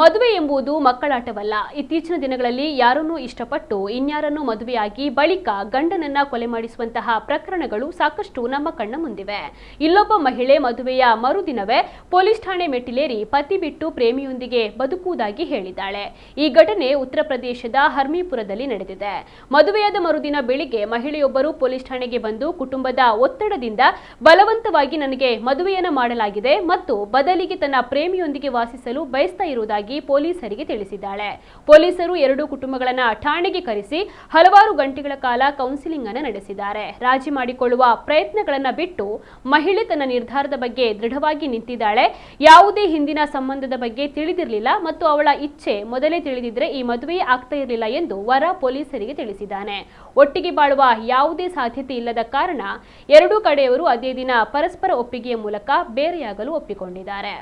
ಮದುವೆ ಎಂಬುದು ಮಕ್ಕಳಾಟವಲ್ಲ. ಇತ್ತೀಚಿನ ದಿನಗಳಲ್ಲಿ ಯಾರನ್ನೂ ಇಷ್ಟಪಟ್ಟು ಇನ್ಯಾರನ್ನೂ ಮದುವೆಯಾಗಿ ಬಳಿಕ ಗಂಡನನ್ನ ಕೊಲೆ ಮಾಡಿಸುವಂತಹ ಪ್ರಕರಣಗಳು ಸಾಕಷ್ಟು ನಮ್ಮ ಕಣ್ಣ ಮುಂದಿವೆ. ಇಲ್ಲೊಬ್ಬ ಮಹಿಳೆ ಮದುವೆಯ ಮರುದಿನವೇ ಪೊಲೀಸ್ ಠಾಣೆ ಮೆಟ್ಟಿಲೇರಿ ಪತಿ ಬಿಟ್ಟು ಪ್ರೇಮಿಯೊಂದಿಗೆ ಬದುಕುವುದಾಗಿ ಹೇಳಿದ್ದಾಳೆ. ಈ ಘಟನೆ ಉತ್ತರ ಪ್ರದೇಶದ ಹರ್ಮೀಪುರದಲ್ಲಿ ನಡೆದಿದೆ. ಮದುವೆಯಾದ ಮರುದಿನ ಬೆಳಿಗ್ಗೆ ಮಹಿಳೆಯೊಬ್ಬರು ಪೊಲೀಸ್ ಠಾಣೆಗೆ ಬಂದು ಕುಟುಂಬದ ಒತ್ತಡದಿಂದ ಬಲವಂತವಾಗಿ ನನಗೆ ಮದುವೆಯನ್ನ ಮಾಡಲಾಗಿದೆ ಮತ್ತು ಬದಲಿಗೆ ತನ್ನ ಪ್ರೇಮಿಯೊಂದಿಗೆ ವಾಸಿಸಲು ಬಯಸ್ತಾ ಇರುವುದಾಗಿ ಪೊಲೀಸರಿಗೆ ತಿಳಿಸಿದ್ದಾಳೆ. ಪೊಲೀಸರು ಎರಡೂ ಕುಟುಂಬಗಳನ್ನ ಠಾಣೆಗೆ ಕರೆಸಿ ಹಲವಾರು ಗಂಟೆಗಳ ಕಾಲ ಕೌನ್ಸಿಲಿಂಗ್ ಅನ್ನು ನಡೆಸಿದ್ದಾರೆ. ರಾಜಿ ಮಾಡಿಕೊಳ್ಳುವ ಪ್ರಯತ್ನಗಳನ್ನ ಬಿಟ್ಟು ಮಹಿಳೆ ತನ್ನ ನಿರ್ಧಾರದ ಬಗ್ಗೆ ದೃಢವಾಗಿ ನಿಂತಿದ್ದಾಳೆ. ಯಾವುದೇ ಹಿಂದಿನ ಸಂಬಂಧದ ಬಗ್ಗೆ ತಿಳಿದಿರಲಿಲ್ಲ ಮತ್ತು ಅವಳ ಇಚ್ಛೆ ಮೊದಲೇ ತಿಳಿದಿದ್ರೆ ಈ ಮದುವೆಯೇ ಆಗ್ತಾ ಇರಲಿಲ್ಲ ಎಂದು ವರ ಪೊಲೀಸರಿಗೆ ತಿಳಿಸಿದ್ದಾನೆ. ಒಟ್ಟಿಗೆ ಬಾಳುವ ಯಾವುದೇ ಸಾಧ್ಯತೆ ಇಲ್ಲದ ಕಾರಣ ಎರಡೂ ಕಡೆಯವರು ಅದೇ ದಿನ ಪರಸ್ಪರ ಒಪ್ಪಿಗೆಯ ಮೂಲಕ ಬೇರೆಯಾಗಲು ಒಪ್ಪಿಕೊಂಡಿದ್ದಾರೆ.